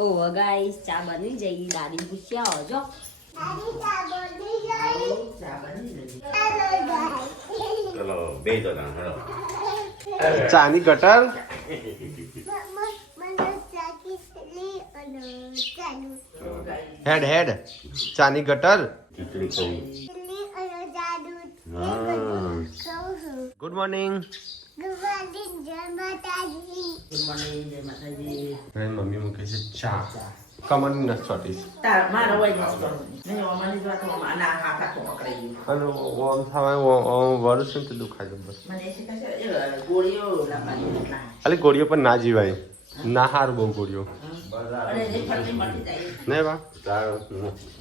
ઓ guys ચા બની જઈ દાદી પૂછ્યા આવજો ચલો બે જણા હેલો ચાની ગટર હેડ હેડ ચાની ગટર ખીચડી કરી ગુડ મોર્નિંગ મમ્મી મૂકે છે ચા કમન નથી ચોટીશ અને ઓમ થવાય વરસ ને દુખાય જબર અલે ગોળીઓ પણ ના જીવાય ના હાર બહુ ગોળીઓ નહીં બા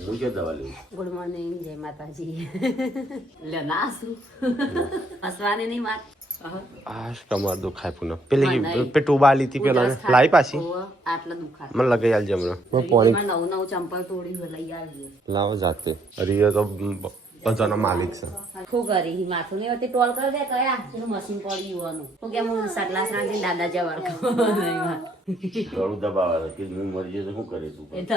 મુજે દવા લેવું ગુડ મોર્નિંગ જય માતાજી લે ના શું હસવાની નહીં વાત આ કમર દુખાય પુનઃ પેલી પેટુ બાલી હતી પેલા લાઈ પાછી આટલા દુખાય મને લગાઈ આલજે હમણાં પાણી નવું નવું ચંપલ તોડી લઈ આવજે લાવો જાતે રિયો તો બધાનો માલિક છે શું કરી માથું નહીં હોતી ટોલ કરી દે કયા એનું મશીન પડી ગયું તો કેમ હું સટલા સાંજે દાદા જવાડ ગળું દબાવે કે હું મરી જઈએ તો શું કરે તું એ તો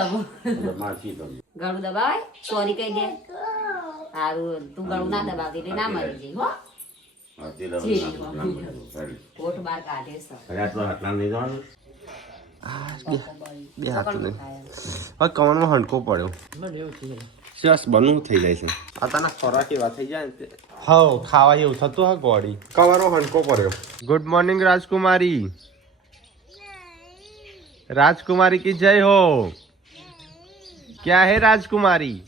માસી તમને ગળું દબાવાય સોરી કહી દે સારું તું ગળું ના દબાવતી એટલે ના મરી જઈ હો કોટ બાર કાઢે છે આટલા નહીં જવાનું બે હાથ નહીં હવે કમરમાં હંડકો પડ્યો સરસ બનવું થઈ જાય છે આ તાના ખોરાક એવા થઈ જાય ને હા ખાવા એવું થતું હા ગોળી કમરનો હંડકો પડ્યો ગુડ મોર્નિંગ રાજકુમારી राजकुमारी की जय हो क्या है राजकुमारी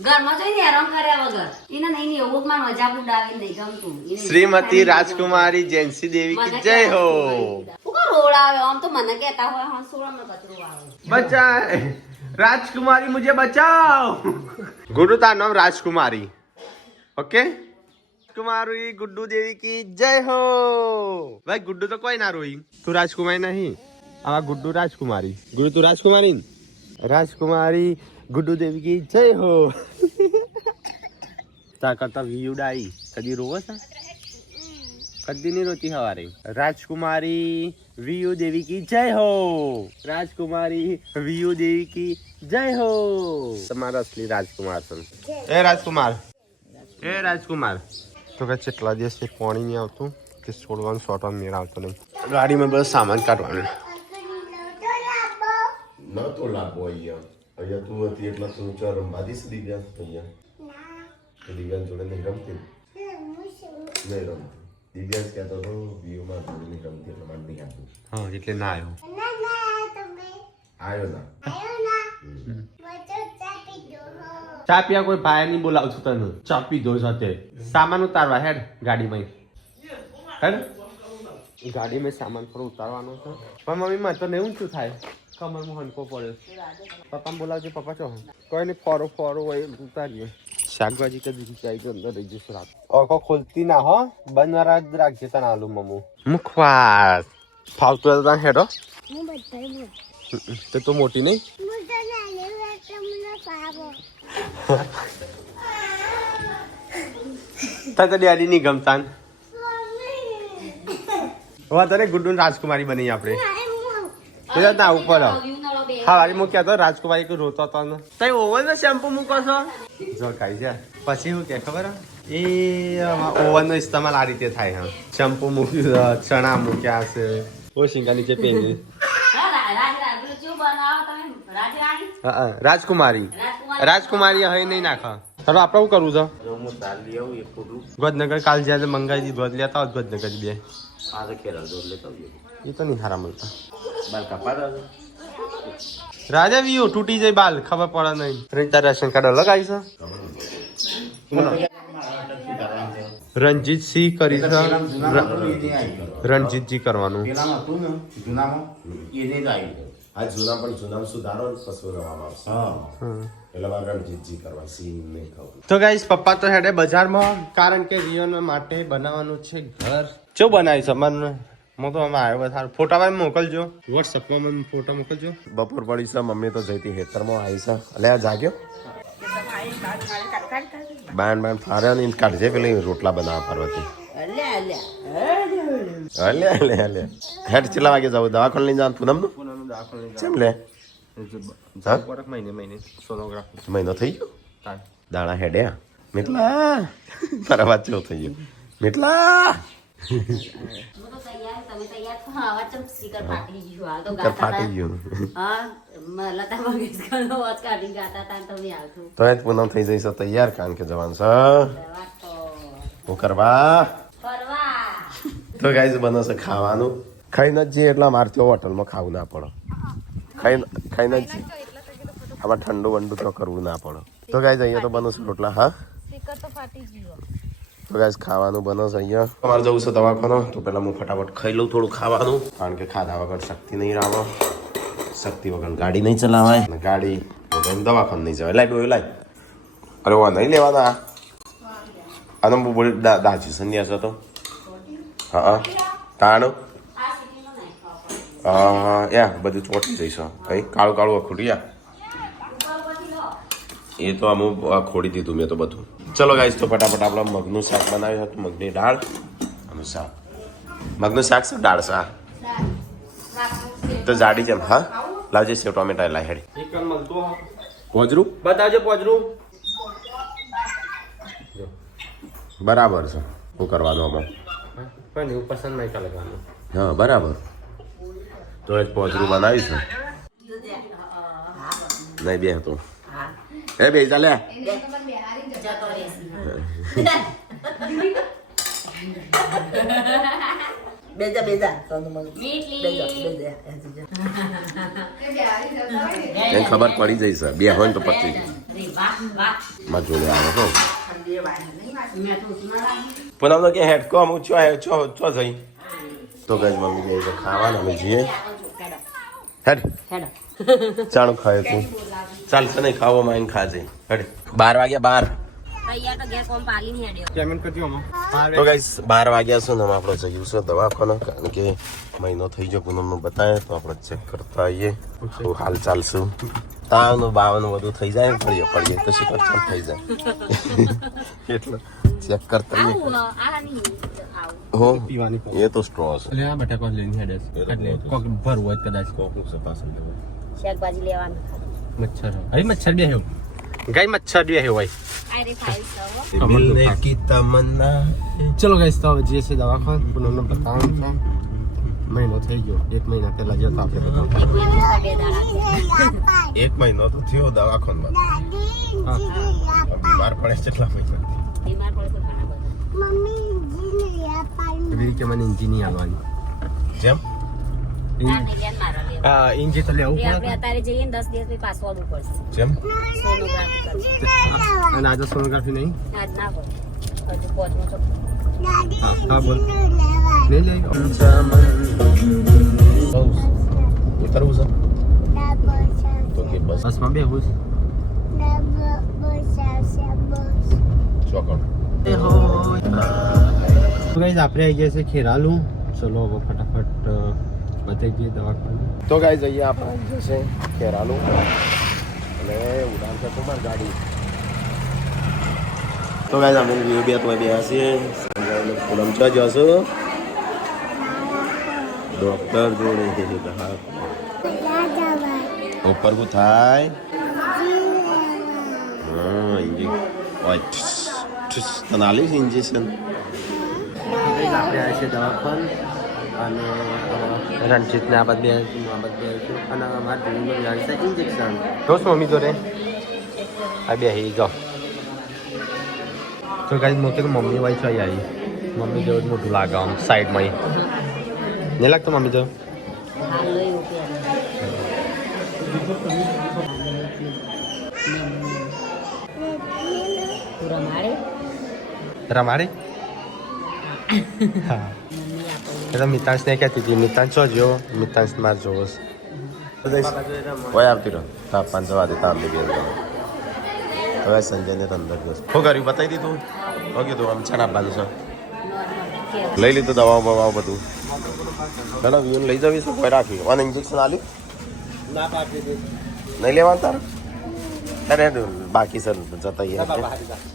ઘરમાં જોઈને હેરાન કર્યા વગર એને નહીં એવું માં મજાક ઉડાવી નહીં ગમતું श्रीमती राजकुमारी जैंसी देवी की जय हो હું રોડાવે આમ તો મને કહેતા હોય હા સોળામાં કચરો આવે बचाए राजकुमारी मुझे बचाओ गुड्डू तार नाम राजकुमारी ओके राजकुमारी गुड्डू देवी की जय हो भाई गुड्डू तो कोई ना रोई तू राजकुमारी नहीं आवा गुड्डू राजकुमारी गुड्डू तू राजकुमारी राजकुमारी गुड्डू देवी की जय हो ता करता वीउडाई कदी रोवस कदी नहीं रोती हवारे राजकुमारी वीयू देवी की जय हो राजकुमारी वीयू देवी की जय हो तुम्हारा असली राजकुमार सन ए राजकुमार तो કે કેટલા દિવસથી પાણી નહીં આવતું કે છોડવાનું સોટવાનું મેળ આવતો નહીં ગાડીમાં બધો સામાન કાઢવાનો ન તો લાગો અહીંયા તું હતી એટલે તું ચાર રમવા દઈશ દિવ્યાંગ અહીંયા દિવ્યાંગ જોડે નહીં રમતી નહીં રમતી દિવ્યાંગ કહેતો હતો વ્યૂમાં જોડે નહીં રમતી એટલે મને નહીં આવતું હા એટલે ના આવ્યો ના ચા પીવા કોઈ ભાઈ નહીં બોલાવતું તને ચા પીધો સાથે સામાન ઉતારવા હેડ ગાડીમાં હેડ ગાડીમાં સામાન પર ઉતારવાનો છે પણ મમ્મી માં તો ને ઊંચું થાય કમરમાં હંડકો પડ્યો પપ્પાને બોલાવજો પપ્પા ચો કોઈ નહીં ફોરો હોય ઉતારીએ શાકભાજી કદી ચાઈ તો અંદર રહી જશે રાત ઓખો ખોલતી ના હો બંધ રાખજે તને આલુ મમ્મુ મુખવાસ ફાવતું તો તને હેડો તો મોટી નહીં તારે ડેડી નહીં ગમતા હવે તને ગુડ્ડુ રાજકુમારી બની આપણે ના ઉપર હા મૂક્યા તો રાજકુમારી કોઈ રોતો હતો ને તઈ ઓવન નો શેમ્પુ મૂકો છો જો ખાઈ જા પછી શું કે ખબર એ ઓવન નો ઇસ્તેમાલ આ રીતે થાય હા શેમ્પુ મૂક્યું ચણા મૂક્યા છે ઓ શીંગા નીચે પેંગી રાજકુમારી હવે નહીં નાખા ચાલો આપણે શું કરવું છે હું દાલ લઈ આવું એક ફોટું ગોધનગર કાલ જ્યારે મંગાવી દીધું ગોધ લેતા હોત ગોધનગર બે આ તો ખેરા દોર લેતા આવીએ એ તો નહીં હારા મળતા બાર કપાતા છે રાજા વીઓ તૂટી જાય બાલ ખબર પડે નહીં તાર રેશન કાર્ડ અલગ આવી છે રણજીત સિંહ કરી છે રણજીતજી કરવાનું પેલામાં હતું ને જૂનામાં એને જ આવી આ જૂના પણ જૂના સુધારો પછી રવામાં આવશે એટલે મારે રણજીતજી કરવા સીન નહીં ખાવું તો ગાઈસ પપ્પા તો હેડે બજારમાં કારણ કે રિયોન માટે બનાવવાનું છે ઘર શું બનાવી છે મને હું તો અમે આવ્યો સારું ફોટામાં મોકલજો વોટ્સઅપમાં મને ફોટો મોકલજો બપોર પડી છે મમ્મી તો જઈતી હેતરમાં આવી છે એટલે આ જાગ્યો બાણ ફાર્યા ને કાઢજે પેલી રોટલા બનાવવા પાર્વતી લે હેડ કેટલા વાગે જાવ દવાખાને લઈને જવાનું પૂનમનું પૂનમનું દાખલ નહીં કેમ લે હા મહિને સોનોગ્રાફી મહિનો થઈ ગયો તાન દાણા હેડ્યા મેટલા તારા વાત જેવો થઈ ગયો મેટલા હું તો તૈયાર તમે તૈયાર થો આવા ચમ સ્પીકર ફાટી ગયું આ તો કર ગાતા ફાટી હતા. ગયું હા લતા મંગેશકરનો અવાજ કાઢી ગાતા હતા ને તમે આવતું તો જ પૂનમ થઈ જઈશ તૈયાર કારણ કે જવાનું છે દવા તો હું કરવા ફરવા તો ગાઈસ બને છે ખાવાનું ખાઈને જ જઈએ એટલે અમારે ત્યાં હોટલમાં ખાવું ના પડે ખાઈને જ જઈએ આમાં ઠંડુ વંડુ તો કરવું ના પડે તો ગાઈસ અહીંયા તો બને છે રોટલા હા તો ગાઈસ ખાવાનું બને છે અહીંયા અમારે જવું છે દવાખાનો તો પહેલાં હું ફટાફટ ખાઈ લઉં થોડું ખાવાનું કારણ કે ખાધા વગર શક્તિ નહીં આવે શક્તિ વગર ગાડી નહીં ચલાવાય અને ગાડી વગર દવાખાને નહીં જવાય લાઈ ડોયો લાઈ અરે વા નહીં લેવાના આનો બહુ દાચી સંન્યાસ હતો હા તાણું યા બધું ચોટી જઈશ ભાઈ કાળું કાળું અખૂટ્યા એ તો અમુક ખોડી દીધું મેં તો બધું ચલો ગાઈસ તો ફટાફટ આપણે મગનું શાક બનાવ્યું હતું મગની દાળ અને શાક મગનું શાક છે દાળ શાક તો જાડી જેમ હા લાવજે સેવ ટોમેટા લાય હેડી એક મળતો પોજરું બતાવજો પોજરું બરાબર છે શું કરવાનું આમાં પણ એવું પસંદ નહીં ચાલે ગાનું હા બરાબર તો એક પોજરું બનાવીશ ને નહીં બે હતું એ બે ચાલે જતો રહેશે એને ખબર પડી જઈ છે બે હોય ને તો પચી અરે વાહ વાહ માં જોડે આવે તો મેં તો ઉસમાં લાગી પણ અમને કે હેડકો અમુક છો જઈ તો ગઈ મમ્મી કહે છે ખાવાનું અમે જઈએ હેડ હેડો ચાણું ખાય તું ચાલશે નહીં ખાવો માં ખાજે હેડ 12 વાગ્યા 12 તૈયાર તો ગેસ ઓમ પાલી નહીં હેડ્યો પેમેન્ટ કરજો આમાં તો ગાઈસ 12 વાગ્યા છે ને આપણે જઈએ છે દવાખાને કારણ કે મહિનો થઈ ગયો પૂનમનું બતાવે તો આપણે ચેક કરતા આવીએ તો હાલ ચાલશું તાવનું બાવનું બધું થઈ જાય ને પડીએ તો શું ચાલ થઈ જાય એટલે ચેક કરતા આવીએ આવું આ નહીં આવું હો પીવાની એ તો સ્ટ્રો છે એટલે આ બટાકા લઈને હેડે એટલે કોક ભરવું હોય કદાચ કોકનું છે પાછળ શાકભાજી લેવાનું મચ્છર અરે મચ્છર બે હેવ ગાય મચ્છર બે હેવ હોય આ રે ફાઈલ સવો મિલને કી તમન્ના ચલો ગાઈસ તો જે છે દવાખાન પૂનમને બતાવવાનું છે મહિનો થઈ ગયો 1 મહિના પહેલા જતા આપણે બધા બે દાડા 1 મહિનો તો થયો દવાખાનમાં બીમાર પડે કેટલા મહિના બીમાર પડે તો ઘણા બધા એવી કે મને ઇન્જી નહીં આવવાની જેમ ના નહીં લેન મારો લે હા ઇન્જી તો લેવું આપણે પડે અત્યારે જઈએ ને 10 દિવસ પછી પાછું આવવું પડશે જેમ સોનોગ્રાફી કરશે અને આજે સોનોગ્રાફી નહીં આજ ના હોય હજુ પહોંચવું તો હા બોલ નહીં લઈ ઉતરવું છે તો કે બસ બસમાં બેહું છે ચોકડ તો ગાઈસ આપણે આવી ગયા છે ખેરાલુ ચલો હવે ફટાફટ બતાવી દઈએ દવાખાને તો ગાઈ જઈએ આપણે જશે ખેરાલુ અને ઉડાન છે તમારી ગાડી તો ગાઈ અમે બે તો બે હસીએ પૂનમ ચા જશો ડોક્ટર જોડે ઉપર કું થાય તને આલીશ ઇન્જેક્શન આપણે આવ્યા છે દવાખાન અને રણજીતને આ બધે અને અમારા દિલ્હીમાં જાય છે ઇન્જેક્શન જોશ મમ્મી જોડે આ બે જાઓ તો કાંઈ મોટી તો મમ્મી વાય છે આવી મમ્મી જોડે મોટું લાગે આમ સાઈડમાં નહીં લાગતું મમ્મી જો હાલ લઈ ઉઠી પૂરા મારે રમાડે હા એટલે મિતાંશને કહેતી હતી મિતાંશ જો જો મિતાંશ માર જોવો ઓય આવતી રહો તાપ 5 વાગે તાપ લઈ ગયા હવે સંજયને તો અંદર ગયો શું કર્યું બતાવી દીધું શું કીધું આમ છે ના બાજુ છે લઈ લીધું દવાઓ બવાઓ બધું ચાલો વ્યૂન લઈ જવી છે કોઈ રાખી અને ઇન્જેક્શન આલ્યું ના પાડતી હતી નહીં લેવાનું તારે અરે બાકી સર જતા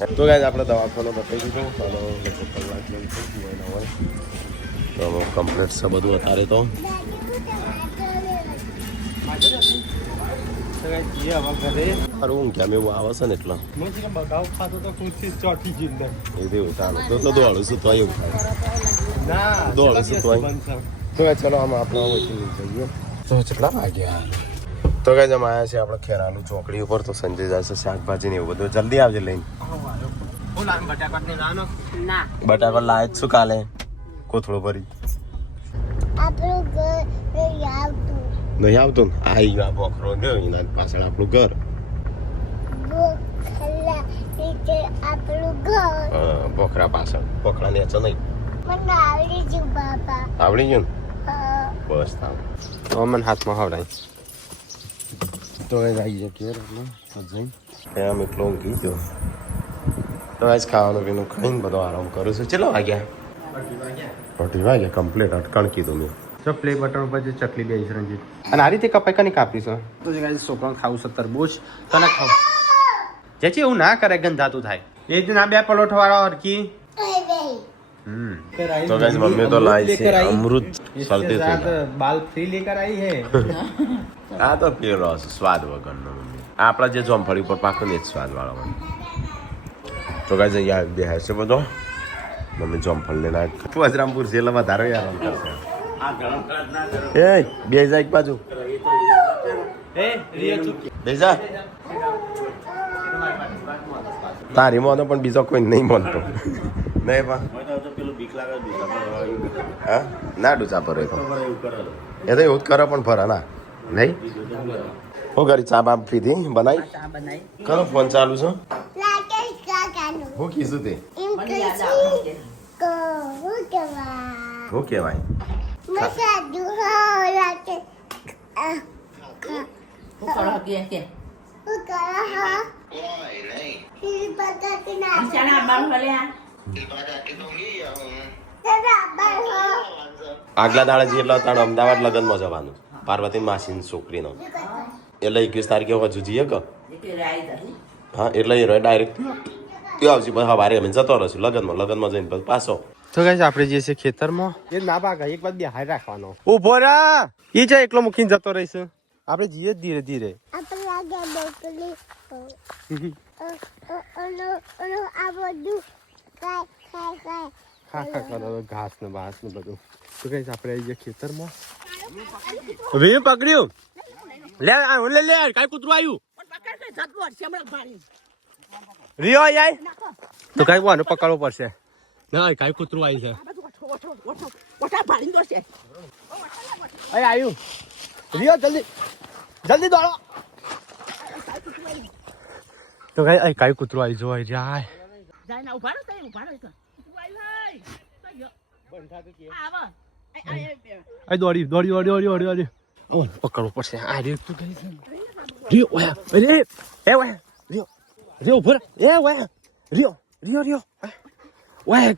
તો ગાય આપણે દવાખાનો બતાવી દીધો અને લગભગ કલાક જેવું થઈ ગયું એના હોય તો કમ્પ્લીટ છે બધું અત્યારે તો ઊંઘ કેમ એવું આવે છે ને એટલો એ દેવું ચાલો તો દોડું છું તો એવું થાય દોડું છું તો ચલો આમાં આપણે જઈએ તો કેટલા વાગ્યા તો કઈ જમ આવ્યા છે આપણે ખેરાલું ચોકડી ઉપર તો સંજય જશે શાકભાજી ને એવું બધું જલ્દી આવજે લઈને બટાકો લાય જ શું કાલે કોથળો ભરી નહીં આવતું ને આ ગયો આ બોખરો ને એના પાછળ આપણું ઘર બોખરા પાછળ બોખરા ને નહીં આવડી ગયું ને બસ થાવ તો મને હાથમાં આવડાય તો એ આવી જાય ઘેર એટલે એમ એટલો ઊંઘી ગયો તો આજ ખાવાનું પીનું ખાઈને બધો આરામ કરું છું ચલો વાગ્યા 2:30 વાગ્યા કમ્પ્લીટ અટકણ કીધું મેં જો પ્લે બટન ઉપર જે ચકલી ગઈ છે રંજીત અને આ રીતે કપાઈ કની કાપી છે તો જે ગાઈસ છોકરાને ખાવું છે તરબૂચ તને ખાવ જેથી એવું ના કરે ગંધાતું થાય એ જ ના બે પલોઠ વાળો હરકી તો ગાઈસ મમ્મી તો લાઈ છે અમૃત સલ્ટી બાલ ફ્રી લેકર આવી હે આ તો પેલો સ્વાદ વગરનો મમ્મી આપણા જે જોમફળી ઉપર પાકો ને જ સ્વાદ વાળો તો ગાઈસ અહીંયા બે છે બધો મમ્મી જોમફળ લઈને તું અજરામપુર છે એટલે વધારે આરામ કરશે એ બે જા એક બાજુ બેજા તારી મોનો પણ બીજો કોઈ નહીં માનતો નહીં પા હા ના ડૂચા પર એ તો એવું જ કરે પણ ફરે ના નહીં હું કરી ચા બાપ પીધી બનાવી કરો ફોન ચાલુ છે હું કીધું તે હું કહેવાય આગલા દાડે જેટલા તાણ અમદાવાદ લગ્નમાં જવાનું પાર્વતી માસીની છોકરીનો એટલે 21 તારીખે હજુ જઈએ કે હા એટલે એ ડાયરેક્ટ ત્યાં આવશે પછી સવારે અમે જતો રહીશું લગ્નમાં જઈને પછી પાછો તો ગાઈસ આપણે જે છે ખેતરમાં એ ના ભાગા એક વાત બે હાઈ રાખવાનો ઉભો રા ઈ છે એકલો મૂકીને જતો રહીશું આપણે જઈએ ધીરે ધીરે ઘાસ ને બાસ ને બધું તો ગાઈસ આપણે આવી જઈએ ખેતરમાં હવે પકડ્યું લે લે કાઈ કૂતરું આવ્યું રિયો આય તો કાઈ વાનો પકડવો પડશે ના કાઈ કૂતરું આવી છે આવ્યું રિયો જલ્દી જલ્દી દોડો તો કાઈ કૂતરું આવી જોઈ જાય દોડી પકડવો પડશે આ રિયો તું ગઈ રિયો ઓયા રિયો રિયો ભર રિયો ઓયા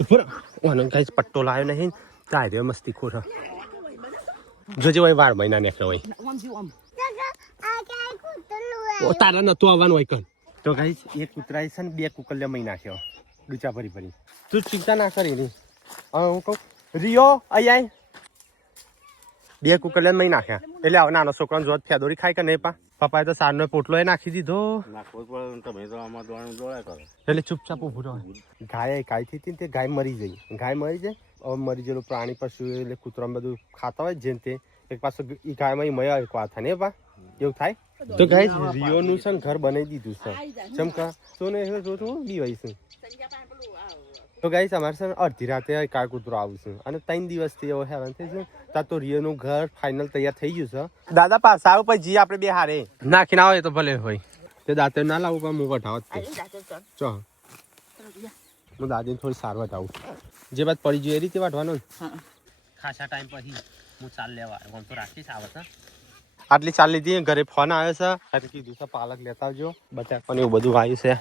ભર ઓનો ગાઈસ પટ્ટો લાવ્યો નહીં તારે મસ્તી ખોર જોજે હોય 12 મહિના ને હોય તારા નતું આવવાનું હોય કન તો ગાઈસ એક કૂતરાય છે ને બે કુકલિયા મહિના નાખ્યો ડૂચા ભરી તું ચિંતા ના કરી ની હું કહું રિયો આય બે કુકલિયા મહિના નાખ્યા એટલે આવ નાનો છોકરાનો જોત ફેદોરી ખાય કે નહીં પપ્પાએ તો સારનો પોટલો એ નાખી દીધો એટલે ચૂપચાપ ઉભું રહો ગાય થઈ હતી તે ગાય મરી જાય મરી ગયેલું પ્રાણી પશુ એટલે કૂતરામાં બધું ખાતા હોય જેમ તે એક પાછો ઈ ગાયમાં મયા એક વાત થાય ને એવું થાય તો ગાય રિયોનું છે ને ઘર બનાવી દીધું છે ચમકા તો ને બીવાય છે તો ગાઈસ અમારે છે અડધી રાતે કાર કૂતરો આવું છું અને 3 દિવસથી એવો હેરાન થઈ છે ત્યાં તો રિયોનું ઘર ફાઇનલ તૈયાર થઈ ગયું છે દાદા પાસે આવો પછી જી આપણે બે હારે નાખીને આવે તો ભલે હોય તે દાંતે ના લાવું પણ હું વટાવત ચો હું દાદીને થોડી સાર વટાવું જે વાત પડી જોઈએ એ રીતે વાટવાનો ને ખાસા ટાઈમ પછી હું ચાલ લેવા આમ તો રાખીશ આવે છે આટલી ચાલ લીધી ઘરે ફોન આવ્યો છે કીધું છે પાલક લેતા આવજો બટાકો ને એવું બધું આવ્યું છે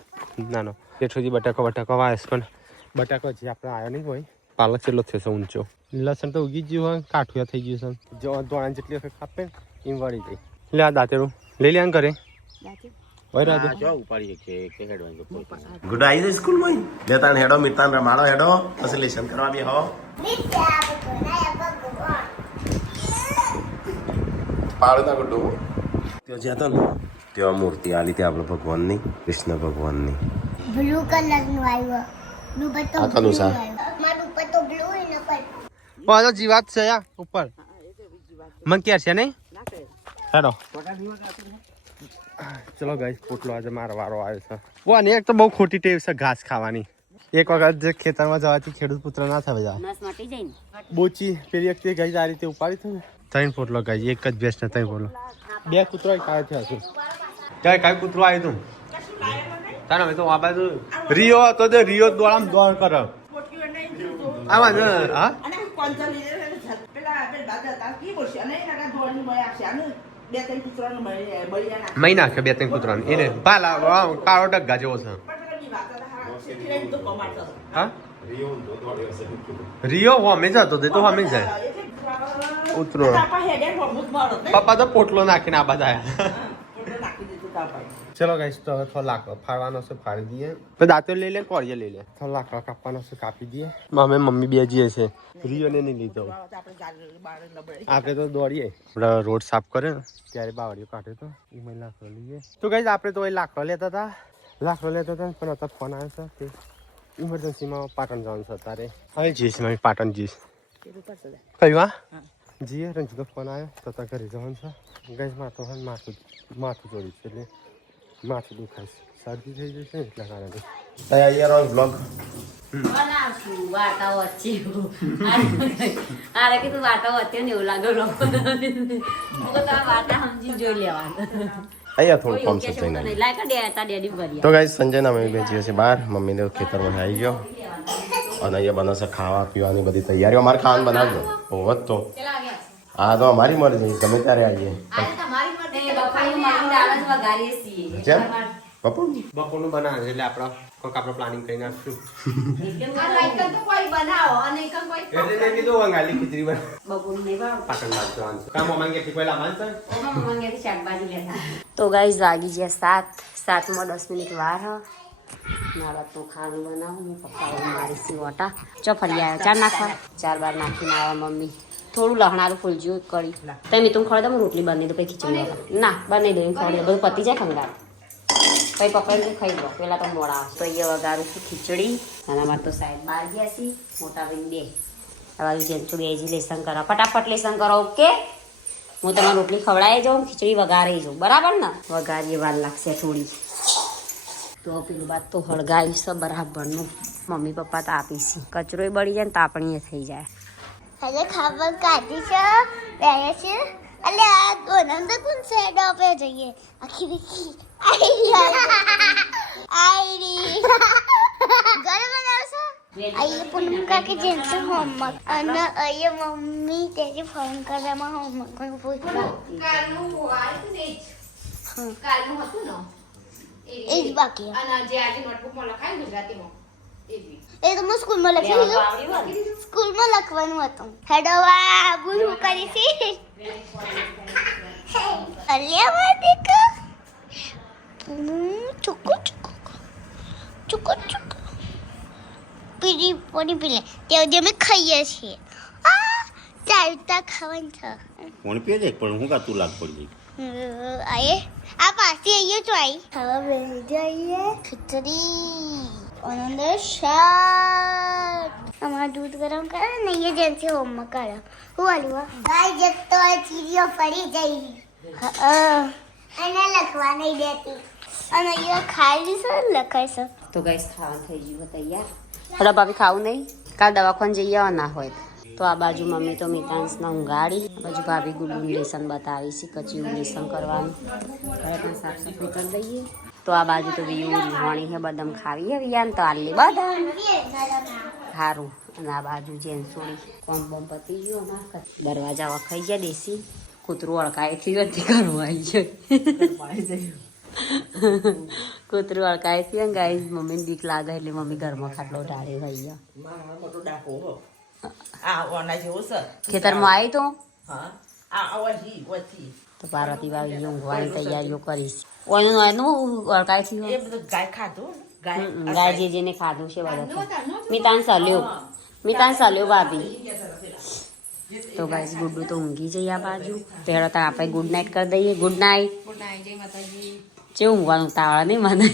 નાનો તે સુધી બટાકો આવ્યો પણ બટાકો જે આપણે આવ્યો નહીં હોય પાલક કેટલો થશે ઊંચો લસણ તો ઉગી જ ગયું હોય કાઠુયા થઈ ગયું છે જો દોણા જેટલી વખત કાપે એમ વળી જાય એટલે આ દાંતેરું લઈ લે કરે દાંતી. વૈરા આ જો ઉપાડી છે કે હેડવાનું તો કોઈ નહીં. ગુડ આવી જાય સ્કૂલ માં બે ત્રણ હેડો મિતાન રમાડો હેડો પછી લેસન કરવા બી હો પાડતા ગુડ્ડુ ત્યાં જ્યાં હતા ને ત્યાં મૂર્તિ આલી ત્યાં આપણે ભગવાનની કૃષ્ણ ભગવાનની બ્લુ કલર નું આવ્યો બ્લુ પર તો આ કનું સા મારું ઉપર તો બ્લુ ન પર પાછો જીવાત છે યા ઉપર મન ક્યાં છે નહીં હેડો ચલો ગાઈસ પોટલો આજે મારો વારો આવ્યો છે વો એક તો બહુ ખોટી ટેવ છે ઘાસ ખાવાની એક વખત જે ખેતરમાં જવાથી ખેડૂત પુત્ર ના થવા જાય નસ મટી જાય ને. બોચી પેલી વખતે ગઈ આ રીતે ઉપાડી હતી ને ત્રણ પોટલો ગઈ એક જ બેસ ને ત્રણ પોટલો બે કૂતરો કાય થયા છે ક્યારે કાય કૂતરો આવ્યું તું તારા મેં તો આ બાજુ રિયો હતો તે રિયો દોડામ દોડ કર આમાં જો હા મહિના કે બે ત્રણ કૂતરાને એને પાલા કાળો ડગ્ગા જેવો છે હા રિયો હોમે જતો તે તો હોમે જાય ઉતરો પપ્પા તો પોટલો નાખીને આ બધા ચલો ગાઈસ તો હવે થોડો લાકડો ફાડવાનો છે ફાડી દઈએ તો દાંતો લઈ લે કોળીએ લઈ લે થોડો લાકડો કાપવાનો છે કાપી દઈએ મમ્મી બે જઈએ છે રિયોને નહીં લીધો આપણે તો દોડીએ આપણે રોડ સાફ કરે ને ત્યારે બાવડીઓ કાઢે તો એમાં લાકડો લઈએ તો ગાઈસ આપણે તો એ લાકડો લેતા હતા પણ અત્યારે ફોન આવ્યો છે કે ઇમરજન્સીમાં પાટણ જવાનું છે અત્યારે હવે જઈશ મેં પાટણ જઈશ કયું હા જીએ રંજીતો ફોન આવ્યો તો ત્યાં ઘરે જવાનું છે ગાઈસ માથું ચોડ્યું છે એટલે માથું દુખાય છે શરદી થઈ જશે ને એટલા કારણે તૈયાર બ્લોગ બનાવશું વાર્તાઓ વચ્ચે. આરે કીધું વાર્તાઓ વચ્ચે ને એવું લાગે રો. હું તો આ વાર્તા સમજી જોઈ લેવાનું. અહીંયા થોડું કોઈ ફોન ઓકે છે સચાઈ તો નહીં. લાય કાઢે તા ડેડી ભરી. તો ગાઈસ સંજય ના મમ્મી બેચી છે બહાર મમ્મીને ખેતરમાં આવી ગયો અને અહીંયા બનાવશે ખાવા પીવાની બધી તૈયારીઓ અમારે ખાવાનું બનાવજો હોવ જ તો ચલા ગયા. હા તો અમારી મરજી ગમે ત્યારે આવીએ આજે તમારી મરજી. બફાઈ મારી દાળ જ વઘારીએ છીએ. જેમ પપ્પુ બપોરનું બનાવે એટલે આપણે પ્લાનિંગ કરી નાખશું એકદમ એટલે મેં કીધું વંગાલી ખીચડી બના બપોરનું નહીં ભાવ. પાટણ બાદ જવાનું છે કામ માંગે કોઈ લાવવાનું છે ઓમાં મંગાવી શાકભાજી લેતા. તો ગાઈસ વાગી ગયા 7:07 10 મિનિટ વાર હ. મારા તો ખાવાનું બનાવું હું પપ્પા મારી સીવટા ચો ફરી આવ્યા ચાર નાખવા ચાર બાર નાખીને આવ્યા મમ્મી થોડું લહણારું ફૂલજ્યું કરી તમે તું ખવડાવ હું રોટલી બની દઉં પછી ખીચડી ના બનાવી દઉં ખવડાવ બધું પતી જાય ખંગાર પછી પપ્પાને ખાઈ લો પેલા તો મોડા આવશે તો અહીંયા વગાડું છું ખીચડી અને અમારે તો સાહેબ બહાર ગયા છીએ મોટા ભાઈ બે તમારી જેન્ટુ બેજી લેસન કરો ફટાફટ લેસન કરો ઓકે હું તમારે રોટલી ખવડાવી જાઉં ખીચડી વઘારી જાઉં બરાબર ને વઘારીએ વાર લાગશે થોડી તો પેલું બાદ તો હળગાવી છે બરાબરનું મમ્મી પપ્પા તો આપીશી કચરોય બળી જાય ને તાપણીએ થઈ જાય હવે ખાબર કાઢી છે પહેરે છે અલે આ દોનંદ કોણ સાઈડ આપે જઈએ આખી દીખી આઈડી ઘર બનાવશે અહીંયા પૂનમ કાકી જેન્સ હોમવર્ક અને અહીંયા મમ્મી તેજી ફોન કરવામાં હોમવર્ક પૂછવા એ જ બાકી એ તો હું સ્કૂલમાં લખી દીધું સ્કૂલમાં લખવાનું હતું હેડવા ગુરુ કરી છે અલ્યા માટીક ચુકુ ચુકુ ચુકુ ચુકુ પીરી પોની પીલે તે જે અમે ખાઈએ છીએ આ ચાલતા ખાવાનું છે કોણ પીએ છે પણ હું કાતું લાગ પડી જાય આયે આ પાછી આવીએ તો આવી ખાવા બેસી જઈએ ખીચડી અંદર શાક અમારું દૂધ ગરમ કરે ને એ જેમ હોમવર્ક કરે હું આલું ગાય જતો ચીરીઓ પડી જઈ અને લખવા નહીં દેતી અને એ ખાઈ લીધું લખાય છે તો ગાઈસ ખાવાનું થઈ ગયું તૈયાર હલો ભાભી ખાવું નહીં કાલ દવાખાને જઈ આવવા ના હોય તો આ બાજુ મમ્મી તો મિતાંશના ઊંઘાડી આ બાજુ ભાભી ગુલ્લુનું લેસન બતાવી છે કચિયું લેસન કરવાનું હવે ત્યાં સાફ સફાઈ કરી દઈએ તો આ બાજુ તો વિયું રીવાણી છે બદામ ખાવી હે વિયાન તો આલી બદામ સારું અને આ બાજુ જેન સોડી કોમ બોમ પતી ગયો ના દરવાજા વખાઈ ગયા દેશી કૂતરું અળકાઈથી હતી ઘરમાં આવી જાય કૂતરું અળકાઈથી ને ગાઈ મમ્મીને બીક લાગે એટલે મમ્મી ઘરમાં ખાટલો ઢાળે ભાઈ ખેતરમાં આવી તો તો પાર્વતી ભાભી ઊંઘવાની તૈયારીઓ કરીશ ઓનું એનું અળકાય થયું એ બધું ગાય ખાધું ગાય ગાય જે જેને ખાધું છે બધા મિતાન સલ્યો ભાભી તો ગાઈસ ગુડ્ડુ તો ઊંઘી જઈએ આ બાજુ પહેલા તો આપણે ગુડ નાઇટ કરી દઈએ ગુડ નાઇટ જે ઊંઘવાનું તાવડા નહીં મને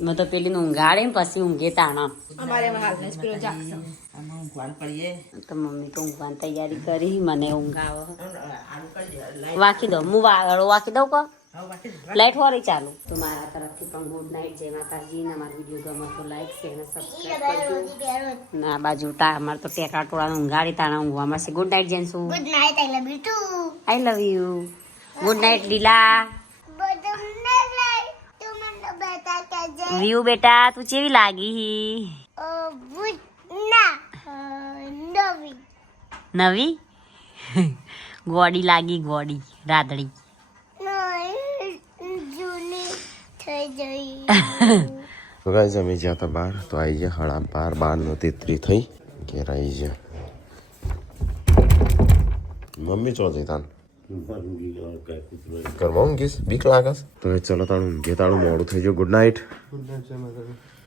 મેં તો પેલી ઊંઘાડે ને પછી ઊંઘે તાણા અમારે હાલને જ પેલો જાગશે અમે ઊંઘવાન પડીએ તો મમ્મી તો ઊંઘવાની તૈયારી કરી મને ઊંઘ આવે આનું કરી દે વાંકી દઉં હું વાગડો વાંકી દઉં કો હવે બાકી લાઈટ હોરી ચાલુ તો મારા તરફથી પણ ગુડ નાઇટ જય માતાજી ને અમારો વિડીયો ગમે તો લાઈક શેર અને સબસ્ક્રાઈબ કરજો ના બાજુ અમારે તો ટેકા ટોળાને ઊંઘાડી તાણા ઊંઘવા મળશે ગુડ નાઇટ જેન્સુ good night I love you too I love you good night લીલા બદમ ના લાઈ તું મને બતા કે વ્યુ બેટા તું કેવી લાગી બુટ ના નવી નવી ગોડી લાગી ગોડી રાધડી જૂની થઈ ગઈ તો ગાઈઝ અમે જ્યાં હતા બહાર તો આવી ગયા 12:33 થઈ ઘેર આવી ગયા મમ્મી ચો જઈ તાન ઘરમાં ઊંઘીશ બીક લાગસ તો ચલો તાણું ઊંઘે તાણું મોડું થઈ ગયું ગુડ નાઇટ